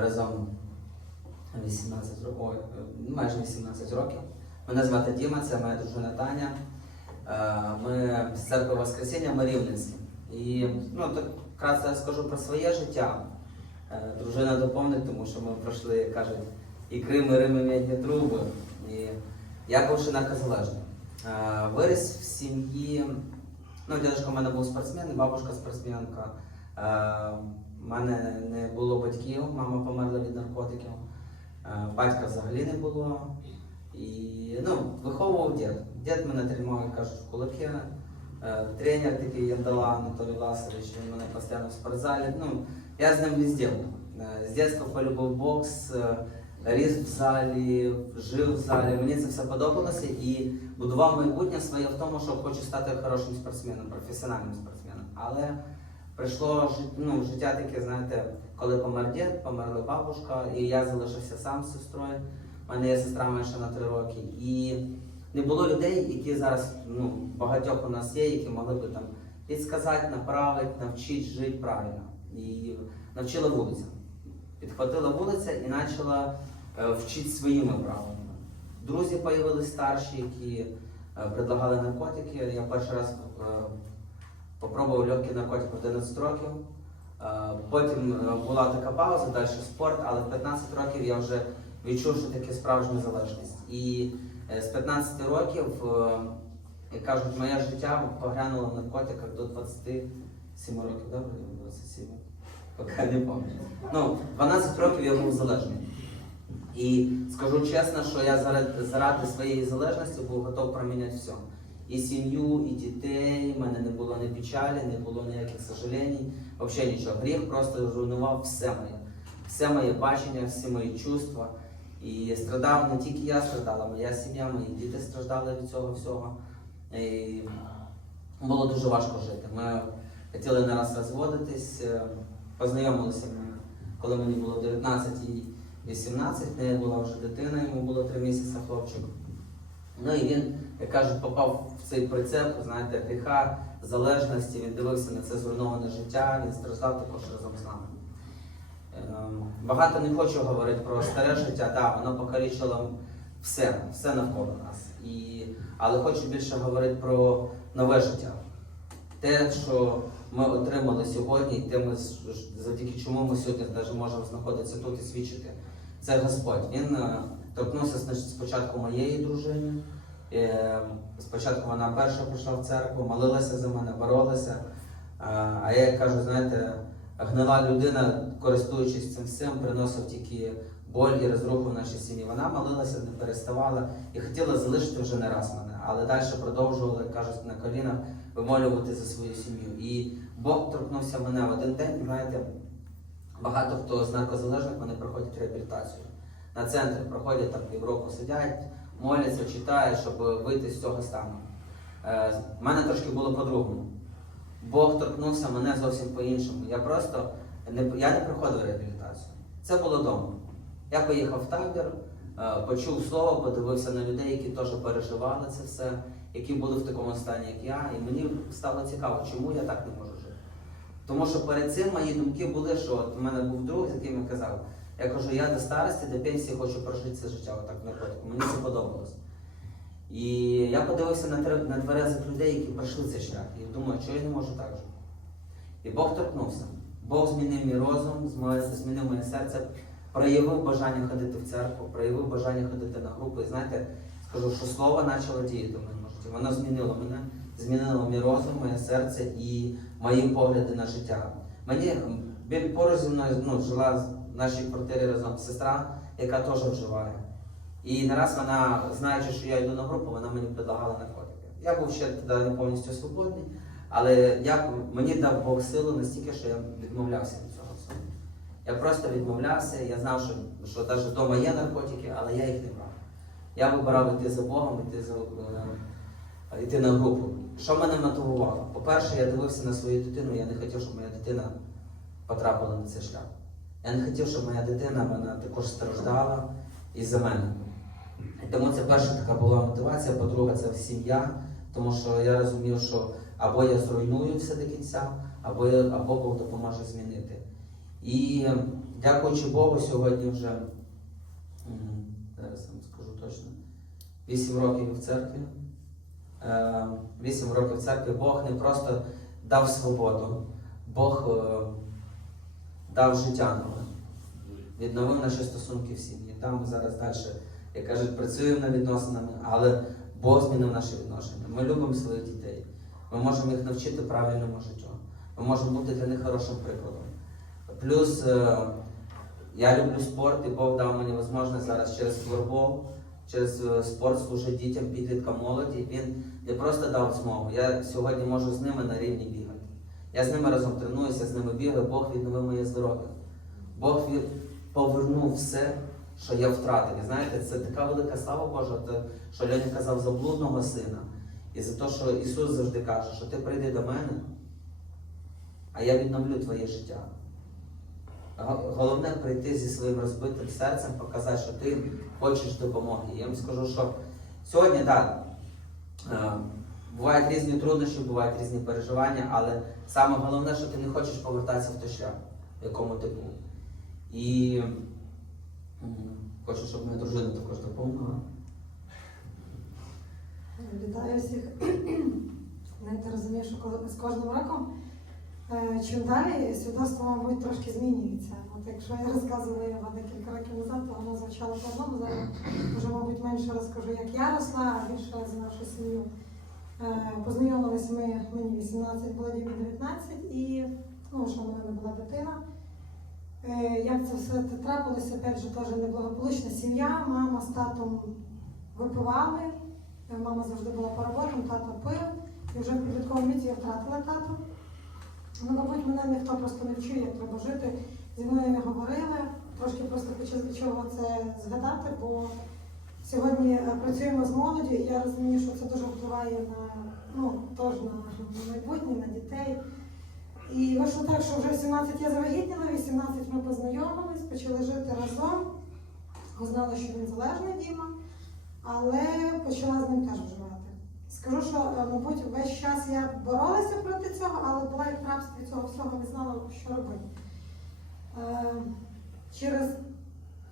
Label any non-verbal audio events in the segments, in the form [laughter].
разом 18 років, майже 18 років. Мене звати Діма, це моя дружина Таня. Е, Ми з церкви Воскресіння, ми рівненські. І ну, так вкратце я скажу про своє життя. Е, Дружина доповнить, тому що ми пройшли, кажуть, і Крим, і Рим, і м'ятні труби. І я бувши наркозалежний. Е, Виріс в сім'ї. Ну, дядько в мене був спортсмен, і бабушка спортсменка. Мене не було батьків, мама померла від наркотиків. Е, Батька взагалі не було. І ну, виховував дід. Дід мене тримав, кажуть, в кулаки. Е, Тренер такий Яндала Анатолій Ласович, він мене постійно в спортзалі. Ну, я з ним везде. З дитинства полюбив бокс, е, ріс в залі, жив в залі. Мені це все подобалося і будував майбутнє своє в тому, що хочу стати хорошим спортсменом, професіональним спортсменом. Але прийшло ну, життя таке, знаєте, коли помер дід, померла бабушка, і я залишився сам з сестрою. У мене є сестра менша на три роки. І не було людей, які зараз ну, багатьох у нас є, які могли би там підсказати, направити, навчити жити правильно. І навчила вулиця. Підхватила вулиця і почала е, вчити своїми правилами. Друзі з'явилися старші, які е, предлагали наркотики. Я перший раз е, попробував легкий наркотик 11 років. Е, Потім е, була така пауза, далі спорт, але в 15 років я вже відчув, що таке справжня залежність. І е, з 15 років, як кажуть, моє життя поглянуло в наркотиках до 27 років, добре? 27. Поки не пам'ятаю. Ну, 12 років я був залежний. І скажу чесно, що я заради своєї залежності був готов проміняти все. І сім'ю, і дітей, в мене не було ні печалі, не було ніяких сожалень, взагалі нічого. Гріх просто руйнував все моє. Все моє бачення, всі мої чувства. І страдав не тільки я страдала, моя сім'я, мої діти страждали від цього всього. І було дуже важко жити. Ми хотіли не раз розводитись, е, познайомилися ми, коли мені було 19 і 18, в неї була вже дитина, йому було 3 місяці хлопчик. Ну і він, як кажуть, попав в цей прицеп, знаєте, гріха, залежності, він дивився на це зруйноване життя, він страждав також разом з нами. Ем, Багато не хочу говорити про старе життя, так, воно покалічило все, все навколо нас. І, але хочу більше говорити про нове життя. Те, що ми отримали сьогодні, і те, ми, завдяки чому ми сьогодні навіть можемо знаходитися тут і свідчити, це Господь. Він е, торкнувся спочатку моєї дружини. Е, Спочатку вона перша прийшла в церкву, молилася за мене, боролася. Е, А я кажу, знаєте, гнила людина, користуючись цим всім, приносив тільки боль і розруху в нашій сім'ї. Вона молилася, не переставала і хотіла залишити вже не раз мене, але далі продовжувала, як кажуть, на колінах вимолювати за свою сім'ю. І Бог торкнувся мене в один день, знаєте, багато хто з наркозалежних вони проходять реабілітацію. На центрі проходять там півроку сидять, моляться, читають, щоб вийти з цього стану. Е, в мене трошки було по-другому. Бог торкнувся мене зовсім по-іншому. Я просто не, я не проходив реабілітацію. Це було вдома. Я поїхав в табір, е, почув слово, подивився на людей, які теж переживали це все, які були в такому стані, як я. І мені стало цікаво, чому я так не можу жити. Тому що перед цим мої думки були, що от у мене був друг, з яким я казав, я кажу, я до старості, до пенсії хочу прожити це життя, отак наркотику. Мені це подобалось. І я подивився на, на тверезих людей, які пройшли цей шлях. І думаю, що я не можу так жити. І Бог торкнувся. Бог змінив мій розум, змінив моє серце, проявив бажання ходити в церкву, проявив бажання ходити на групи. І знаєте, скажу, що слово почало діяти в моєму. Воно змінило мене, змінило мій розум, моє серце і мої погляди на життя. Мені поруч зі мною ну, жила в нашій квартирі разом сестра, яка теж вживає. І не раз вона, знаючи, що я йду на групу, вона мені предлагала наркотики. Я був ще тоді не повністю свободний, але я, мені дав Бог силу настільки, що я відмовлявся від цього всього. Я просто відмовлявся, я знав, що, що навіть вдома є наркотики, але я їх не брав. Я вибирав йти за Богом, йти, за, е, йти на групу. Що мене мотивувало? По-перше, я дивився на свою дитину, я не хотів, щоб моя дитина потрапила на цей шлях. Я не хотів, щоб моя дитина вона також страждала із-за мене. І тому це перша така була мотивація. По-друге, це сім'я, тому що я розумів, що або я зруйную все до кінця, або, я, або Бог допоможе змінити. І е, дякуючи Богу, сьогодні вже зараз вам скажу точно 8 років в церкві. Е, 8 років в церкві Бог не просто дав свободу, Бог е, дав життя нове, відновив наші стосунки в сім'ї. Там ми зараз далі, як кажуть, працюємо над відносинами, але Бог змінив наші відношення. Ми любимо своїх дітей. Ми можемо їх навчити правильному життю. Ми можемо бути для них хорошим прикладом. Плюс е, я люблю спорт, і Бог дав мені можливість зараз через флорбол, через е, спорт служити дітям, підліткам молоді. Він не просто дав змогу. Я сьогодні можу з ними на рівні бігати. Я з ними разом тренуюся, з ними бігаю, Бог відновив моє здоров'я. Бог повернув все, що я втратив. І знаєте, це така велика слава Божа, що Льоня казав за блудного сина. І за те, що Ісус завжди каже, що ти прийди до мене, а я відновлю твоє життя. Головне прийти зі своїм розбитим серцем, показати, що ти хочеш допомоги. Я вам скажу, що сьогодні так, е, бувають різні труднощі, бувають різні переживання, але саме головне, що ти не хочеш повертатися в той шлях, в якому ти був. І хочу, щоб моя дружина також допомогла. Вітаю всіх. Знаєте, розумію, що з кожним роком е, чим далі свідоцтво, мабуть, трошки змінюється. От якщо я розказувала його декілька років назад, то воно звучало по одному. Зараз вже, мабуть, менше розкажу, як я росла, а більше за нашу сім'ю. Е, Познайомились ми, мені 18, Володимир 19, і ну, що в мене була дитина. Е, Як це все трапилося, опять же, теж неблагополучна сім'я, мама з татом випивали. Е, Мама завжди була по роботам, тато пив. І вже в підлітковому віці я втратила тату. Ну, мабуть, мене ніхто просто не вчив, як треба жити. Зі мною не говорили. Трошки просто хочу чого це згадати, бо сьогодні е, працюємо з молоддю, і я розумію, що це дуже впливає на, ну, теж на майбутнє, на дітей. І вийшло так, що вже 17 я завагітніла, 18 ми познайомились, почали жити разом. Узнала, що він залежний Діма, але почала з ним теж вживати. Скажу, що, е, мабуть, весь час я боролася проти цього, але була як в рабстві цього всього, не знала, що робити. Е, Через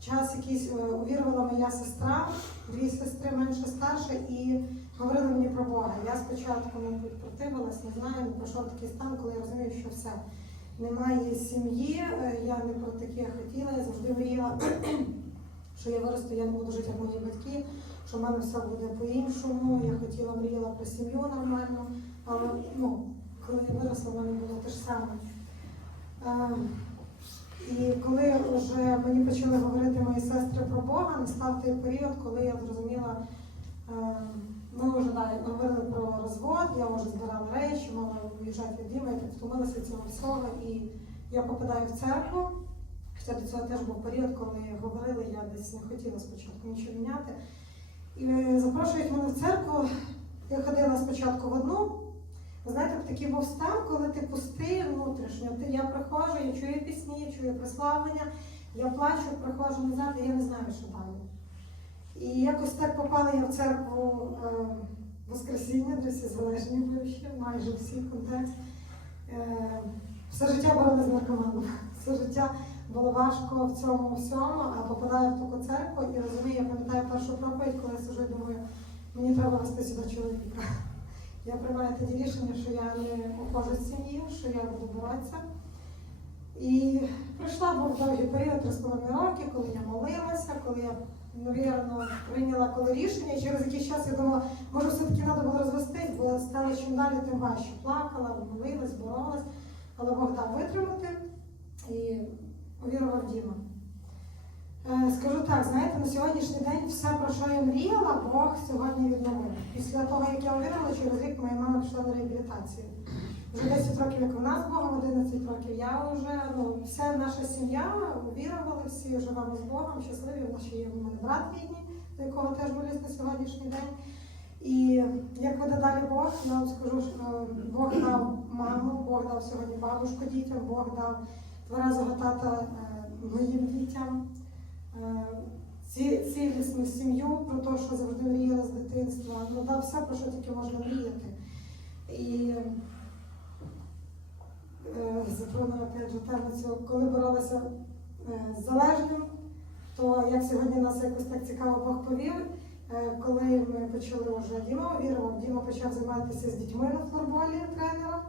час якийсь е, увірувала моя сестра, дві сестри менше старша, і говорили мені про Бога. Я спочатку, мабуть, противилась, не знаю, не пройшов такий стан, коли я розумію, що все. Немає сім'ї, е, я не про таке хотіла, я завжди мріяла, [clears throat] що я виросту, я не буду жити як мої батьки, що в мене все буде по-іншому. Я хотіла, мріяла про сім'ю нормальну, але ну, коли я виросла, в мене було те ж саме. Е, І коли вже мені почали говорити мої сестри про Бога, настав той період, коли я зрозуміла, е, ми вже далі говорили про розвод, я вже збирала речі, мала виїжджати від Діма, я втомилася цього всього, і я попадаю в церкву. Хоча до цього теж був період, коли говорили, я десь не хотіла спочатку нічого міняти. І е, запрошують мене в церкву. Я ходила спочатку в одну. Ви знаєте, такий був стан, коли ти пустий внутрішньо. Я приходжу, я чую пісні, чую прославлення, я плачу, приходжу назад, і я не знаю, що далі. І якось так попала я в церкву е, Воскресіння, де всі залежні були ще, майже всі контекст. Е, все життя боролася з. Все життя було важко в цьому всьому, а попадаю в таку церкву і розумію, я пам'ятаю першу проповідь, коли я сижу і думаю, мені треба вести сюди чоловіка. Я приймаю тоді рішення, що я не ухожу з сім'ї, що я буду боротися. І пройшла був довгий період, три з половиною роки, коли я молилася, коли я, навірно, прийняла коли рішення, і через якийсь час я думала, може все-таки треба було розвестись, бо стало чим далі, тим важче. Плакала, молилась, боролась, але Бог дав витримати і увірував Діма. Е, Скажу так, знаєте, на сьогоднішній день все, про що я мріяла, Бог сьогодні відновив. Після того, як я увірила, через рік моя мама пішла на реабілітацію. Вже 10 років, як у нас Богом, 11 років. Я вже, ну, вся наша сім'я увірували, всі живемо з Богом, щасливі. У нас є в мене брат рідний, до якого теж болість на сьогоднішній день. І як веде далі Бог, я вам скажу, що е, Бог дав маму, Бог дав сьогодні бабушку дітям, Бог дав тверезого тата е, моїм дітям. Е, ці- Цілісну сім'ю, про те, що завжди мріяла з дитинства, ну дав все, про що тільки можна мріяти. І е, затронула тему цього, коли боролися е, з залежним, то як сьогодні нас якось так цікаво Бог повів, коли ми почали вже Діма вірував, Діма почав займатися з дітьми на флорболі тренером.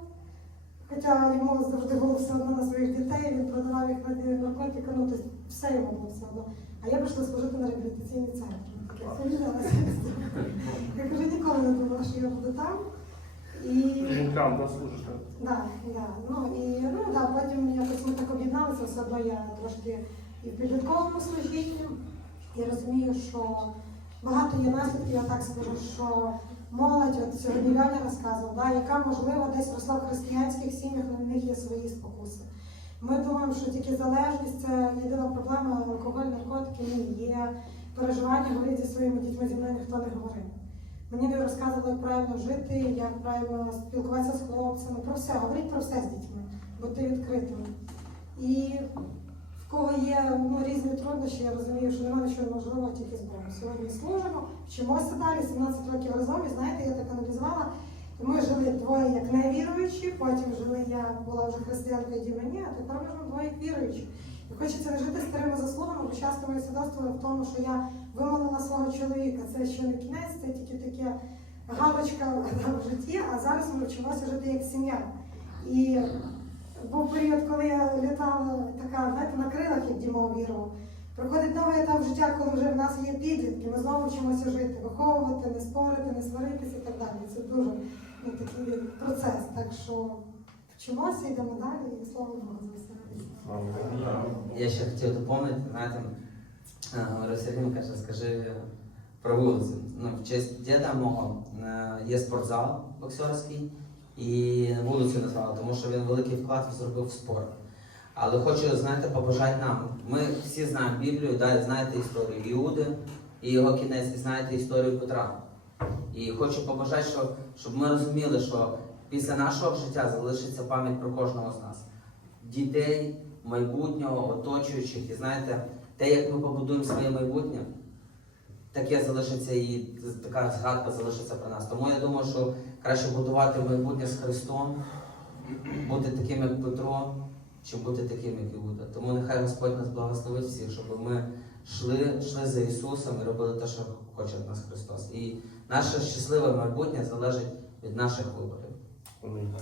Хоча йому завжди було все одно на своїх дітей, він продавав їх на наркотики, ну тобто все йому було все одно. А я прийшла служити на реабілітаційний центр. Я кажу, ніколи не думала, що я буду там. І Жінкам да, служите. Да, да. Ну і ну да, потім якось ми так об'єдналися, все одно я трошки і в підлітковому служінні. Я розумію, що багато є наслідків, я так скажу, що молодь, от сьогодні Льоня розказував, да, яка можливо десь росла в християнських сім'ях, але в них є свої спокуси. Ми думаємо, що тільки залежність це єдина проблема, алкоголь, наркотики ні, є переживання, говорити зі своїми дітьми зі мною ніхто не говорив. Мені не розказували, як правильно жити, як правильно спілкуватися з хлопцями, про все, говоріть про все з дітьми, бути відкритими. І в кого є ну, різні труднощі, я розумію, що немає нічого неможливого тільки з Богом. Сьогодні служимо, вчимося далі, 17 років разом, і знаєте, я так аналізувала. Ми жили двоє як невіруючі, потім жили я була вже християнкою Діма ні, а тепер ми живемо двоє як віруючі. І хочеться не жити старими заслугами, бо часто моє свідоцтво в тому, що я вимолила свого чоловіка. Це ще не кінець, це тільки таке галочка в житті, а зараз ми вчимося жити як сім'я. І був період, коли я літала така, знаєте, на крилах, як Діма вірував. Проходить новий етап життя, коли вже в нас є підлітки, ми знову вчимося жити, виховувати, не спорити, не сваритися і так далі. Це дуже ну, такий процес. Так що вчимося, йдемо далі, і слава Богу за. Я ще хотів доповнити, знаєте, е, каже, скажи про вулицю. Ну, в честь діда мого е, є спортзал боксерський і вулицю назвали, тому що він великий вклад зробив в спорт. Але хочу, знаєте, побажати нам. Ми всі знаємо Біблію, да, знаєте історію Іуди і його кінець, і знаєте історію Петра. І хочу побажати, що, щоб ми розуміли, що після нашого життя залишиться пам'ять про кожного з нас. Дітей, майбутнього, оточуючих. І знаєте, те, як ми побудуємо своє майбутнє, таке залишиться і така згадка залишиться про нас. Тому я думаю, що краще будувати майбутнє з Христом, бути таким, як Петро, чим бути таким, як Іуда. Тому нехай Господь нас благословить всіх, щоб ми йшли, йшли за Ісусом і робили те, що хоче від нас Христос. І наше щасливе майбутнє залежить від наших виборів. Амінь.